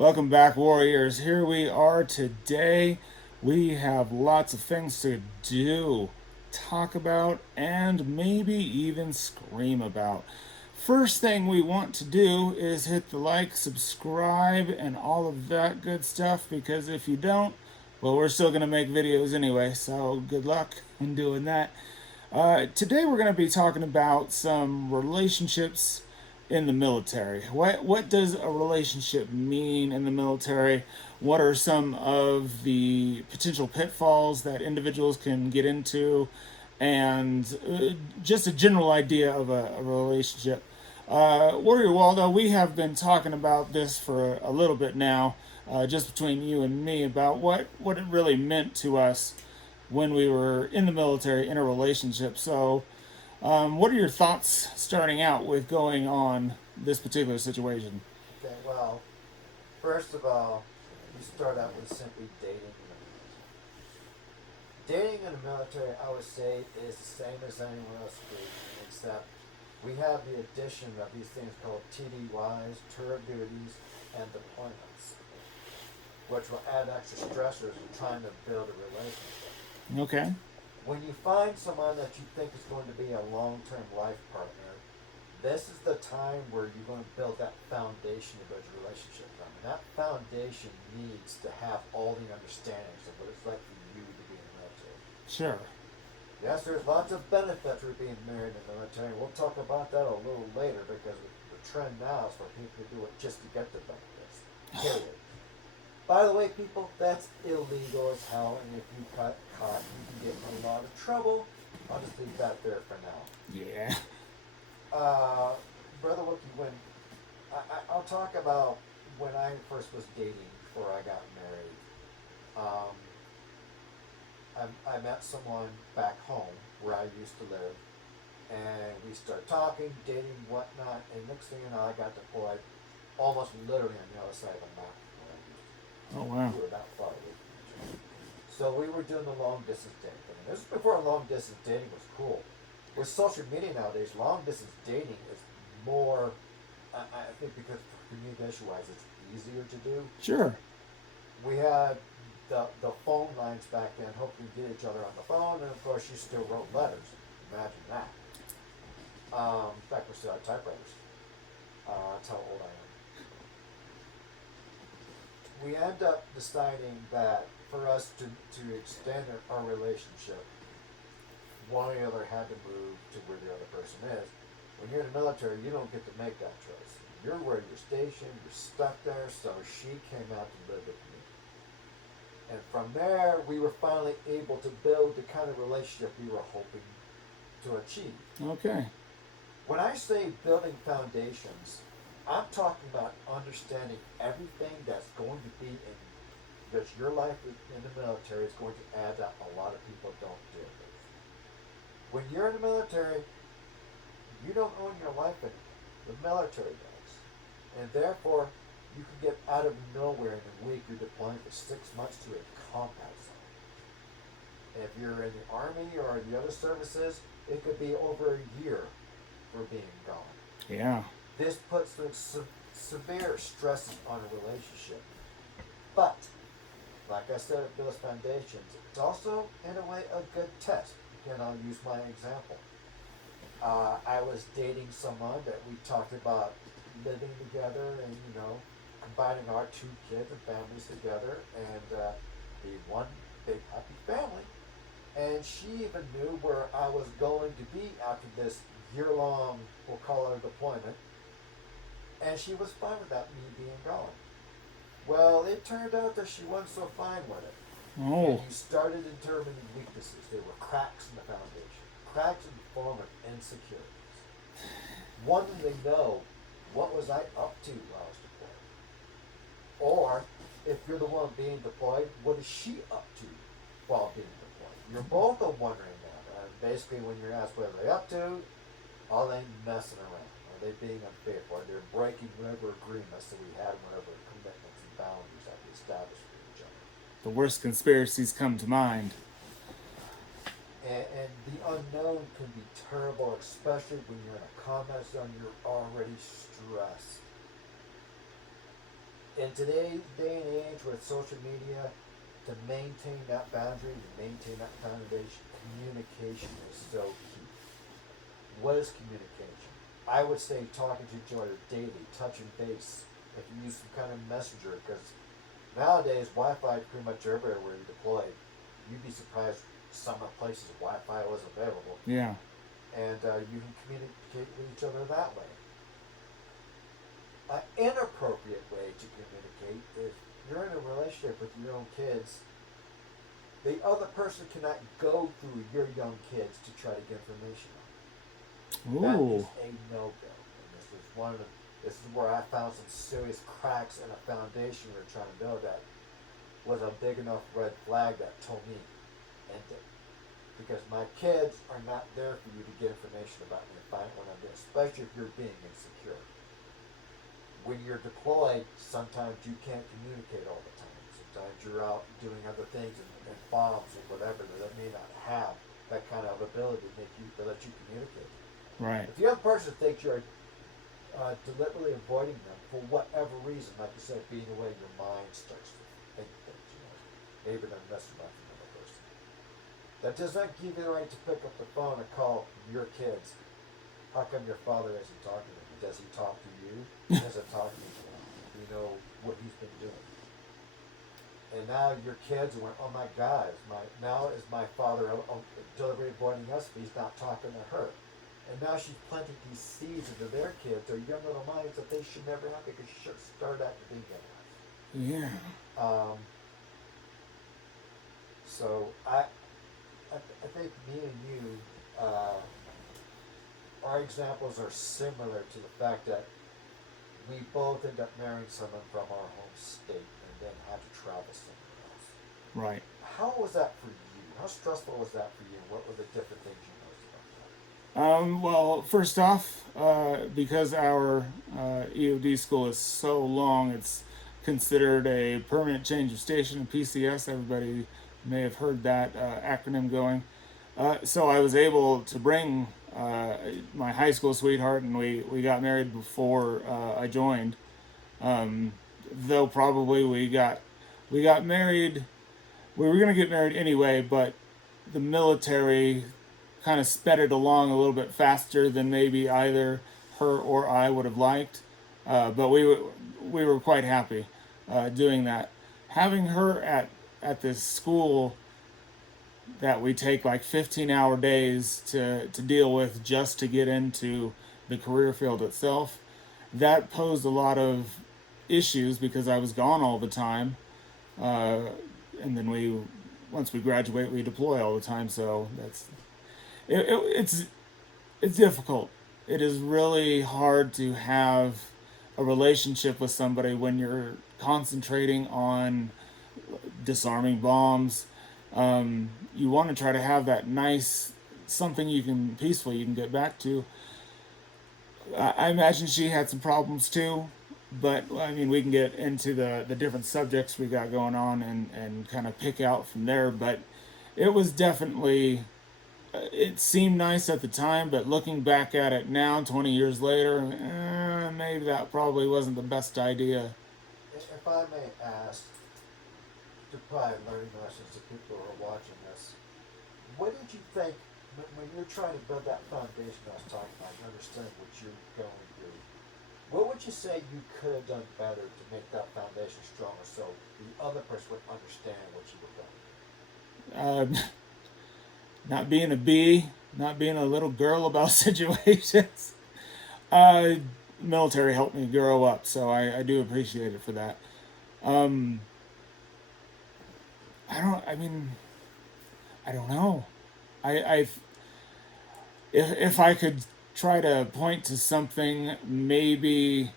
Welcome back, Warriors. Here we are today. We have lots of things to do, talk about, and maybe even scream about. First thing we want to do is hit the like, subscribe, and all of that good stuff because if you don't, well, we're still going to make videos anyway, so good luck in doing that. Today we're going to be talking about some relationships in the military. What does a relationship mean in the military? What are some of the potential pitfalls that individuals can get into, and just a general idea of a relationship. Warrior Waldo, we have been talking about this for a little bit now, just between you and me, about what it really meant to us when we were in the military in a relationship. So, what are your thoughts starting out with going on this particular situation? Okay, well, first of all, you start out with simply dating in the military. Dating in the military, I would say, is the same as anyone else dating, except we have the addition of these things called TDYs, tour duties, and deployments, which will add extra stressors in trying to build a relationship. Okay. When you find someone that you think is going to be a long term life partner, this is the time where you're going to build that foundation to build your relationship from. And that foundation needs to have all the understandings of what it's like for you to be in the military. Sure. Yes, there's lots of benefits for being married in the military. We'll talk about that a little later because the trend now is for people to do it just to get the benefits. Period. By the way, people, that's illegal as hell, and if you got caught, you can get in a lot of trouble. I'll just leave that there for now. Yeah. Brother Wookie, when I'll talk about when I first was dating before I got married. Um, I met someone back home where I used to live, and we started talking, dating, whatnot, and next thing you know, I got deployed almost literally on the other side of the map where I used to Oh live. wow. We were that far away from each other. So we were doing the long distance dating thing. This was before long distance dating was cool. With social media nowadays, long distance dating is more, I think because communication wise it's easier to do. Sure. We had the phone lines back then, hoping to get each other on the phone, and of course you still wrote letters. Imagine that. In fact, we still had typewriters. That's how old I am. We end up deciding that for us to extend our relationship, one or the other had to move to where the other person is. When you're in the military, you don't get to make that choice. You're where you're stationed, you're stuck there, so she came out to live with me. And from there, we were finally able to build the kind of relationship we were hoping to achieve. Okay. When I say building foundations, I'm talking about understanding everything that's going to be in that your life in the military is going to add up a lot of people don't deal with. When you're in the military, you don't own your life anymore. The military does. And therefore, you can get out of nowhere in a week. You're deploying for 6 months to a combat zone. If you're in the Army or the other services, it could be over a year for being gone. Yeah. This puts the severe stresses on a relationship. But, like I said, it builds foundations. It's also, in a way, a good test. Again, I'll use my example. I was dating someone that we talked about living together and, combining our 2 kids and families together and be one big happy family. And she even knew where I was going to be after this year-long, we'll call it a deployment. And she was fine with that, me being gone. Well, it turned out that she wasn't so fine with it. And Oh. you started determining weaknesses. There were cracks in the foundation. Cracks in the form of insecurities. Wanting to know what was I up to while I was deployed. Or, if you're the one being deployed, what is she up to while being deployed? You're both are wondering that. Basically, when you're asked what are they up to, are they messing around? Are they being unfaithful? Are they breaking whatever agreements that we had, whatever commitments and boundaries that we established for each other? The worst conspiracies come to mind. And the unknown can be terrible, especially when you're in a combat zone. You're already stressed. In today's day and age with social media, to maintain that boundary, to maintain that foundation, communication is so key. What is communication? I would say talking to each other daily, touching base. If you use some kind of messenger, because nowadays Wi-Fi is pretty much everywhere where you deploy. You'd be surprised some of the places Wi-Fi was available, Yeah. and you can communicate with each other that way. An inappropriate way to communicate is you're in a relationship with your own kids. The other person cannot go through your young kids to try to get information on. That is Ooh. a no-go. And this is one of the, this is where I found some serious cracks in a foundation we were trying to build that was a big enough red flag that told me end it. Because my kids are not there for you to get information about me and find out what I'm doing, especially if you're being insecure. When you're deployed, sometimes you can't communicate all the time. Sometimes you're out doing other things and bombs or whatever that may not have that kind of ability to make you to let you communicate. Right. If the other person thinks you're deliberately avoiding them for whatever reason, like you said, being away, your mind starts to think things. Maybe they're messing with another person. That does not give you the right to pick up the phone and call your kids. How come your father isn't talking to me? Does he talk to you? He doesn't talk to you. You know what he's been doing. And now your kids are going, oh my God, now is my father deliberately avoiding us if he's not talking to her. And now she's planting these seeds into their kids, their young little minds that they should never have because she should have started at the beginning. Yeah. So I think me and you, our examples are similar to the fact that we both end up marrying someone from our home state and then had to travel somewhere else. Right. How was that for you? How stressful was that for you? What were the different things you noticed about Well, first off, because our EOD school is so long, it's considered a permanent change of station, PCS. Everybody may have heard that acronym going. So I was able to bring my high school sweetheart, and we got married before I joined. Though probably we got married. We were gonna get married anyway, but the military kind of sped it along a little bit faster than maybe either her or I would have liked. But we were quite happy doing that. Having her at this school that we take like 15-hour days to deal with just to get into the career field itself, that posed a lot of issues because I was gone all the time. And then once we graduate, we deploy all the time. So it's it's difficult. It is really hard to have a relationship with somebody when you're concentrating on disarming bombs. You want to try to have that nice something you can peacefully you can get back to. I imagine she had some problems too, but I mean we can get into the different subjects we got going on and kind of pick out from there. But it was definitely it seemed nice at the time, but looking back at it now, 20 years later, maybe that probably wasn't the best idea. If I may ask, to provide learning lessons to people who are watching this, what did you think when you're trying to build that foundation I was talking about, and understand what you're going through? What would you say you could have done better to make that foundation stronger so the other person would understand what you were going through? Not being a bee, not being a little girl about situations. Uh, Military helped me grow up, so I do appreciate it for that. Um, I don't. I mean, I don't know. I if I could try to point to something, maybe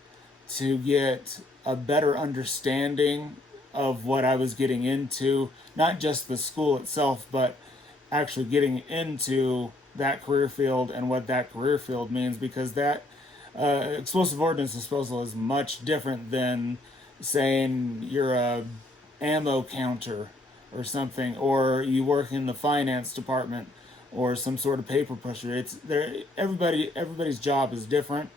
to get a better understanding of what I was getting into, not just the school itself, but actually getting into that career field and what that career field means, because that explosive ordnance disposal is much different than saying you're a ammo counter or something, or you work in the finance department or some sort of paper pusher. It's there. Everybody's job is different,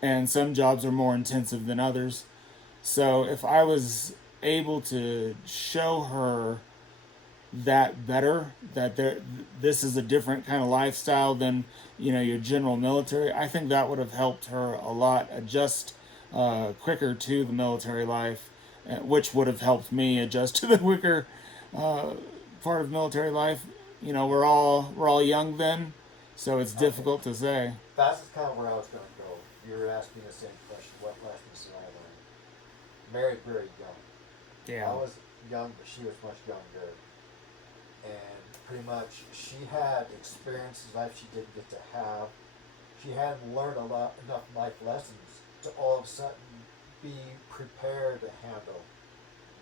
and some jobs are more intensive than others. So if I was able to show her that better, that this is a different kind of lifestyle than your general military, I think that would have helped her a lot adjust quicker to the military life, which would have helped me adjust to the quicker part of military life. We're all young then, so it's Okay. difficult to say. That's kind of where I was going to go. You were asking the same question. What lessons did I learn? Married very young. Yeah. I was young, but she was much younger. And pretty much she had experiences in life she didn't get to have. She hadn't learned enough life lessons to all of a sudden be prepared to handle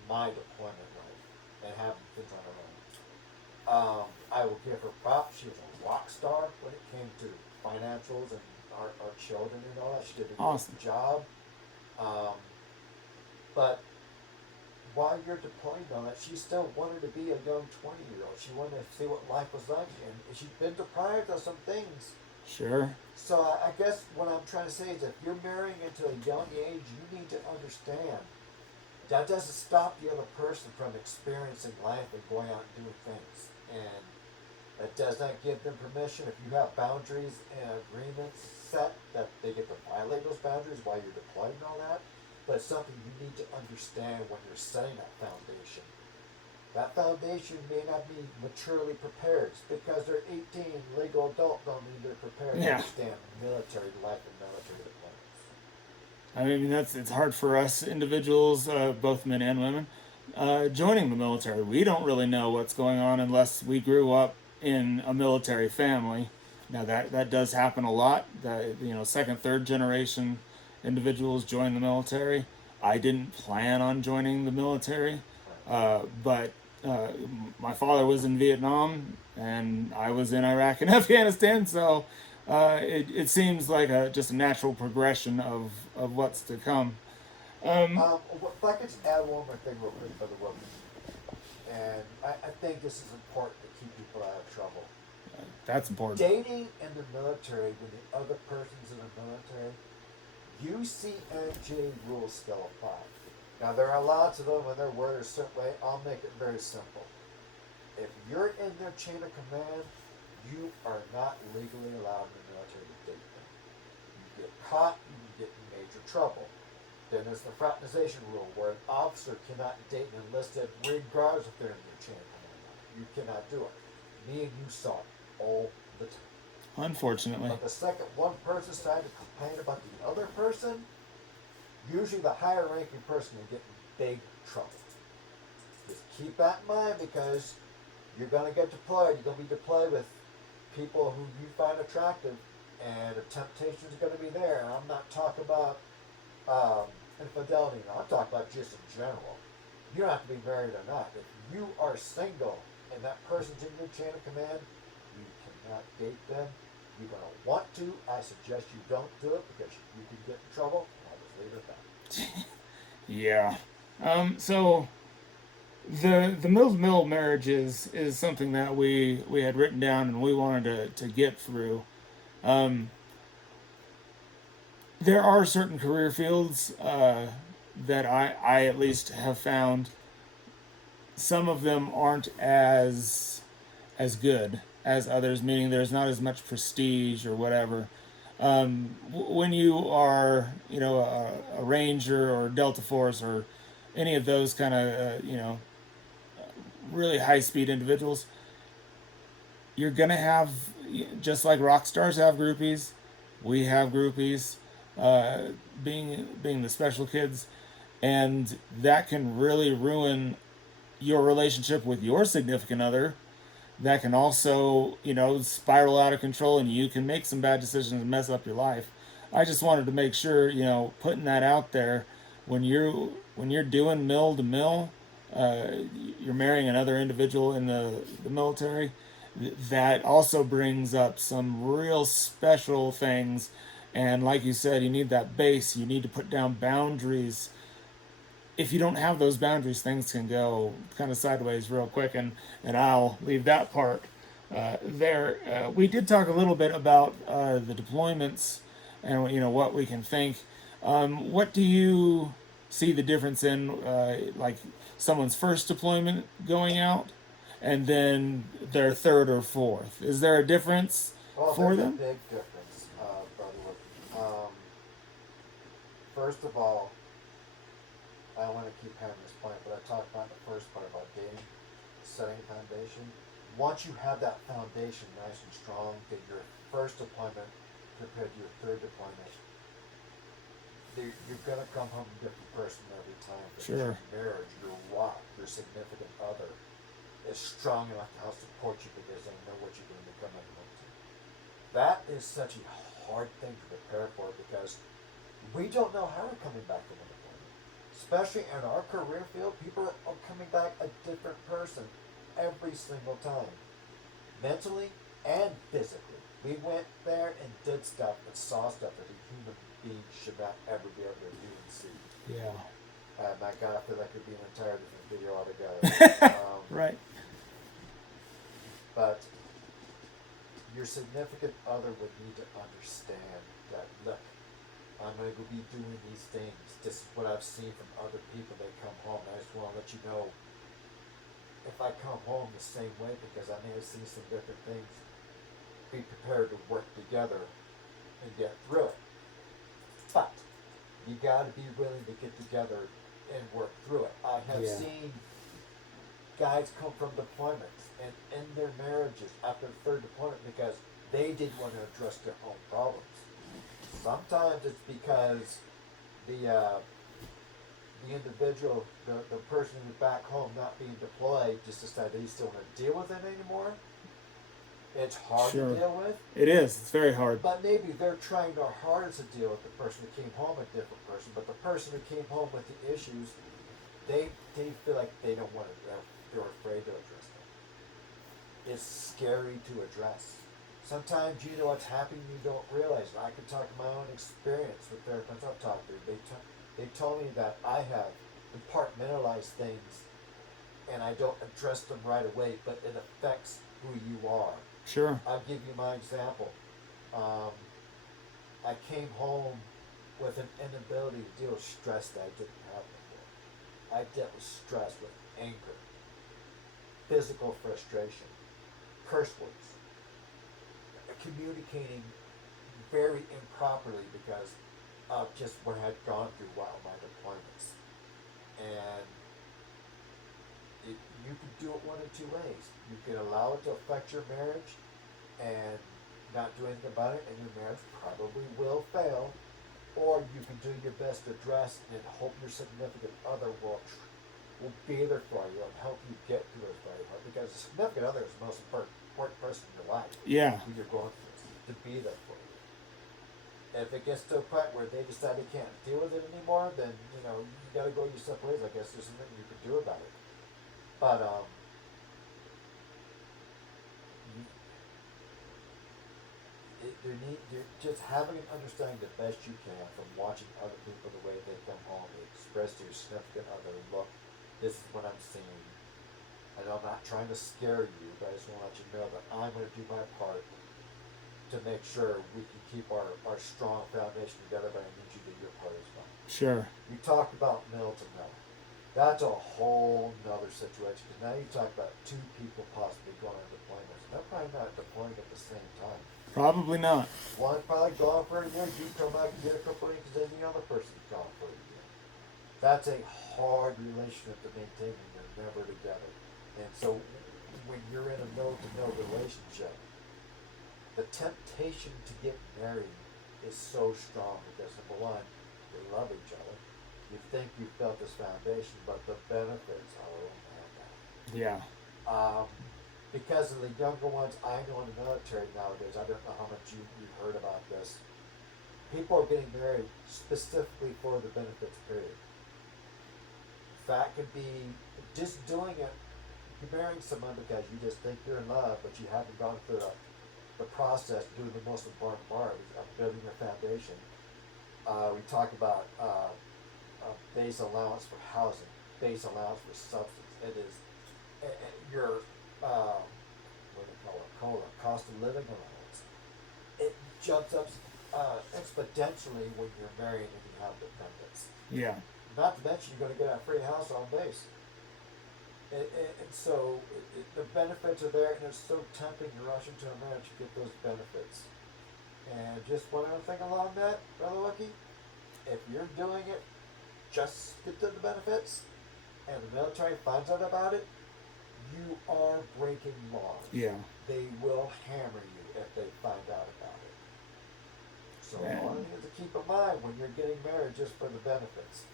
my deployment life and having things on her own. I will give her props. She was a rock star when it came to financials and our children and all that. She did a Awesome. great job. Um, but while you're deployed on it, she still wanted to be a young 20-year-old. She wanted to see what life was like, and she's been deprived of some things. Sure. So I guess what I'm trying to say is if you're marrying into a young age, you need to understand that doesn't stop the other person from experiencing life and going out and doing things. And that does not give them permission. If you have boundaries and agreements set, that they get to violate those boundaries while you're deployed and all that. But it's something you need to understand when you're setting that foundation. That foundation may not be maturely prepared. It's because they're 18, legal adult, don't mean they're prepared to Yeah. understand military life and military deployments. I mean, it's hard for us individuals, both men and women, joining the military. We don't really know what's going on unless we grew up in a military family. Now that does happen a lot. That second, third generation individuals join the military. I didn't plan on joining the military, Right. but my father was in Vietnam and I was in Iraq and Afghanistan, so it seems like just a natural progression of what's to come. Um, If I could just add one more thing real quick for the women. And I think this is important to keep people out of trouble. that's important. Dating in the military when the other person's in the military, UCNJ rules still apply. Now there are lots of them and they're worded a certain way. I'll make it very simple. If you're in their chain of command, you are not legally allowed in the military to date them. You get caught, you can get in major trouble. Then there's the fraternization rule, where an officer cannot date an enlisted regardless if they're in your chain of command. You cannot do it. Me and you saw it all the time. Unfortunately. But the second one person started to complain about the other person, usually the higher ranking person will get in big trouble. Just keep that in mind because you're going to get deployed. You're going to be deployed with people who you find attractive, and the temptation is going to be there. And I'm not talking about infidelity. No, I'm talking about just in general. You don't have to be married or not. If you are single and that person's in your chain of command, you cannot date them. You're going to want to. I suggest you don't do it because you can get in trouble. I'll just leave it at that. Yeah. So the mill to mill marriage is something that we had written down and we wanted to get through. Um, there are certain career fields that I at least have found some of them aren't as good as others, meaning there's not as much prestige or whatever. When you are, a ranger or Delta Force or any of those kind of, really high speed individuals, you're gonna have, just like rock stars have groupies, we have groupies, uh, being the special kids, and that can really ruin your relationship with your significant other. That can also, spiral out of control and you can make some bad decisions and mess up your life. I just wanted to make sure, putting that out there when you're doing mill to mill, uh, you're marrying another individual in the military. That also brings up some real special things. And like you said, you need that base. You need to put down boundaries. If you don't have those boundaries, things can go kind of sideways real quick. And I'll leave that part there. We did talk a little bit about the deployments and what we can think. What do you see the difference in like someone's first deployment going out and then their third or fourth? Is there a difference Well, for there's a them? big difference, Brother Wookie. First of all, I want to keep having this point, but I talked about the first part about dating, setting a foundation. Once you have that foundation nice and strong, that your first deployment compared to your third deployment, you're gonna come home a different person every time because Sure. your marriage, your rock, your significant other is strong enough to help support you because they know what you're going to become home to. That is such a hard thing to prepare for because we don't know how we're coming back from an deployment. Especially in our career field, people are coming back a different person every single time, mentally and physically. We went there and did stuff and saw stuff that a human being should not ever be able to do and see. Yeah. My God, I feel like it'd be an entire different video altogether. Right. But your significant other would need to understand that, look, I'm going to be doing these things. This is what I've seen from other people. They come home. And I just want to let you know if I come home the same way because I may have seen some different things, be prepared to work together and get through it. But you got to be willing to get together and work through it. I have Yeah. seen guys come from deployments and end their marriages after the third deployment because they didn't want to address their own problems. Sometimes it's because the individual, the person who's back home not being deployed, just decided he still want to deal with it anymore. It's hard Sure. to deal with, It is. It's very hard. but maybe they're trying their hardest to deal with the person who came home a different person. But the person who came home with the issues, they feel like they don't want to. They're afraid to address them. It's scary to address. Sometimes you know what's happening, you don't realize it. I can talk my own experience with therapists I've talked to. They told me that I have compartmentalized things and I don't address them right away, but it affects who you are. Sure. I'll give you my example. I came home with an inability to deal with stress that I didn't have before. I dealt with stress, with anger, physical frustration, curse words, communicating very improperly because of just what I had gone through while my deployments. And you can do it one of two ways. You can allow it to affect your marriage and not do anything about it, and your marriage probably will fail. Or you can do your best to address and hope your significant other will be there for you and help you get through it very hard. Because the significant other is the most important person in your life. Yeah. Who you're going through, to be there for you. If it gets to a point where they decide they can't deal with it anymore, then you gotta go your separate ways. I guess there's something you can do about it. But you're just having an understanding the best you can from watching other people the way they come home. They express to your significant other, look, this is what I'm seeing. And I'm not trying to scare you, but I just want to let you know that I'm going to do my part to make sure we can keep our strong foundation together, but I need you to do your part as well. Sure. You talked about middle to middle. That's a whole nother situation, because now you talk about two people possibly going on deployments. They're probably not deploying at the same time. Probably not. One probably gone for a year, you come back and get a couple of inches, and the other person's gone for a year. That's a hard relationship to maintain when you're never together. And so when you're in a no-to-no relationship, the temptation to get married is so strong because number one, you love each other. You think you've built this foundation, but the benefits are, oh man. Yeah. Because of the younger ones I know in the military nowadays, I don't know how much you've heard about this. People are getting married specifically for the benefits period. That could be just doing it, you're marrying someone because you just think you're in love, but you haven't gone through the process of doing the most important part of building your foundation. We talk about base allowance for housing, base allowance for substance. It is your what do they call it? COLA, cost of living allowance. It jumps up exponentially when you're married and you have dependents. Yeah. Not to mention you're going to get a free house on base. And so the benefits are there, and it's so tempting to rush into a marriage to get those benefits. And just one other thing along that, Brother Wookie, if you're doing it just to get the benefits, and the military finds out about it, you are breaking laws. Yeah. They will hammer you if they find out about it. So one thing to keep in mind when you're getting married just for the benefits.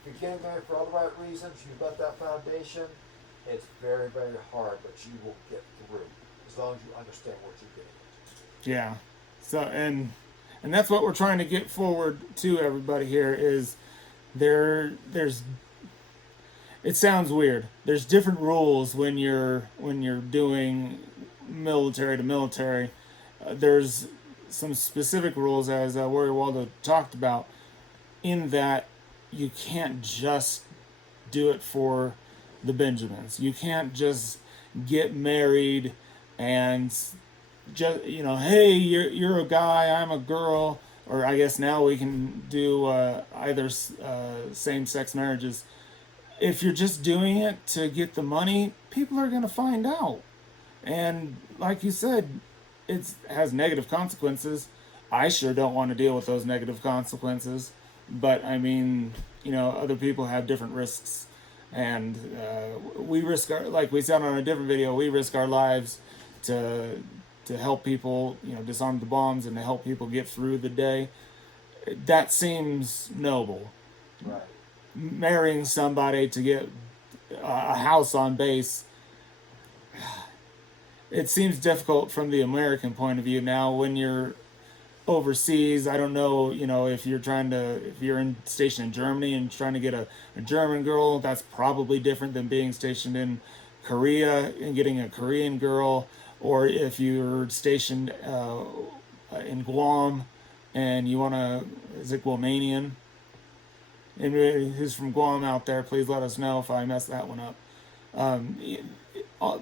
If you're getting married for all the right reasons, you've got that foundation, it's very, very hard, but you will get through as long as you understand what you're getting into. Yeah. So and that's what we're trying to get forward to everybody here is there's it sounds weird. There's different rules when you're doing military to military. There's some specific rules as Warrior Waldo talked about in that you can't just do it for the Benjamins. You can't just get married and just hey, you're a guy, I'm a girl, or I guess now we can do either same sex marriages. If you're just doing it to get the money, people are gonna find out, and like you said, it has negative consequences. I sure don't want to deal with those negative consequences, but I mean, other people have different risks, and we risk our, like we said on a different video, we risk our lives to help people, disarm the bombs and to help people get through the day. That seems noble. Right. Marrying somebody to get a house on base, it seems difficult from the American point of view. Now, when you're overseas, I don't know, if you're stationed in Germany and trying to get a German girl, that's probably different than being stationed in Korea and getting a Korean girl, or if you're stationed in Guam and you want to, is it Guamanian? And who's from Guam out there, please let us know if I messed that one up. Um,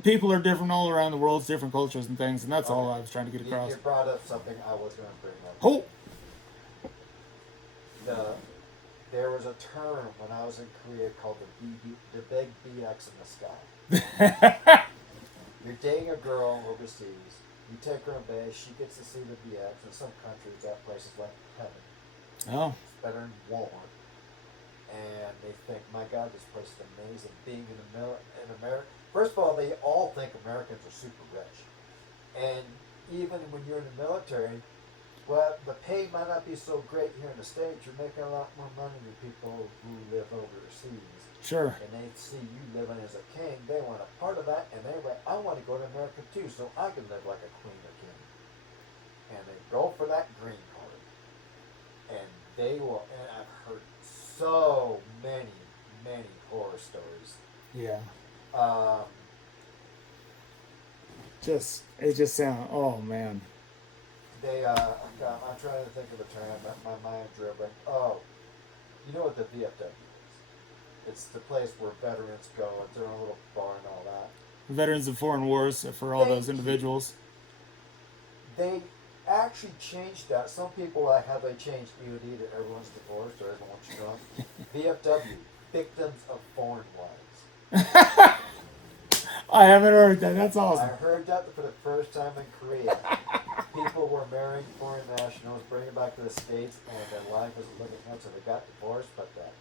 People are different all around the world, it's different cultures and things, and that's all I was trying to get across. You brought up something I was going to bring up. Oh! There was a term when I was in Korea called the big BX in the sky. You're dating a girl overseas, you take her on base, she gets to see the BX. In some countries, that place is like heaven. Oh. It's better than Walmart. And they think, my God, this place is amazing. Being in America, first of all, they all think Americans are super rich. And even when you're in the military, well, the pay might not be so great here in the States. You're making a lot more money than people who live overseas. Sure. And they see you living as a king. They want a part of that, and they went, I want to go to America too, so I can live like a queen or king. And they go for that green card. And they will, and I've heard so many horror stories. Yeah. Um, it just sounds, oh man. I'm trying to think of a term, my mind dribbling. Oh, you know what the VFW is? It's the place where veterans go, it's their own little bar and all that. Veterans of Foreign Wars, for all those individuals. They actually changed that. Some people like how they changed EOD to everyone's divorced or everyone wants you drunk. VFW, victims of foreign wives. I haven't heard that. That's awesome. I heard that for the first time in Korea. People were marrying foreign nationals, bringing them back to the States, and their life was living hell, so they got divorced, but that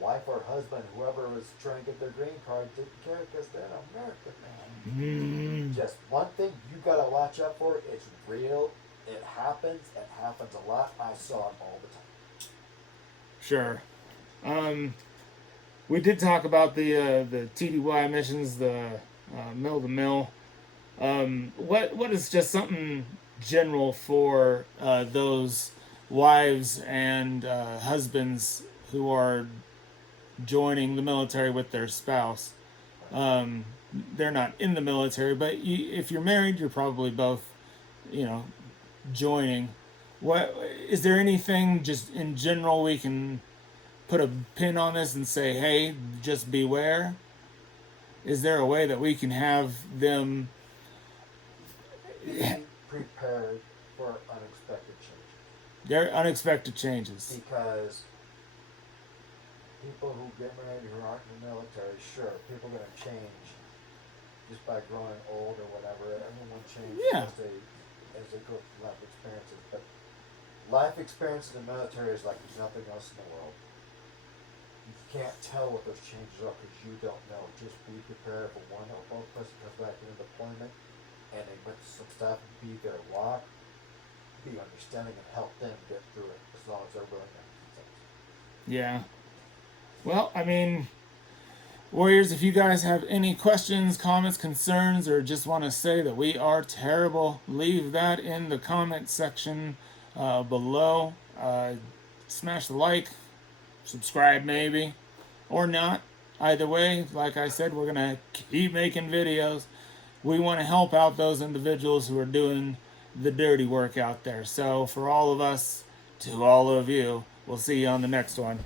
wife or husband, whoever was trying to get their green card, didn't care because they're an American man. Just one thing you got to watch out for, it's real. It happens a lot. I saw it all the time. Sure. We did talk about the TDY missions, the mill to mill. What is just something general for those wives and husbands who are joining the military with their spouse? They're not in the military, but if you're married, you're probably both, joining. What is there anything just in general we can put a pin on this and say, hey, just beware? Is there a way that we can have them be prepared for unexpected changes? They're unexpected changes. Because people who get married who aren't in the military, sure, people are gonna change just by growing old or whatever. Everyone changes Yeah. as they go through life experiences. But life experience in the military is like nothing else in the world. You can't tell what those changes are because you don't know. Just be prepared for one or both person comes back into deployment and they went through some stuff. Be their walk, be understanding, and help them get through it as long as they're willing to. Yeah. Well, I mean, Warriors, if you guys have any questions, comments, concerns, or just want to say that we are terrible, leave that in the comment section below. Smash the like, subscribe maybe, or not. Either way, like I said, we're going to keep making videos. We want to help out those individuals who are doing the dirty work out there. So, for all of us, to all of you, we'll see you on the next one.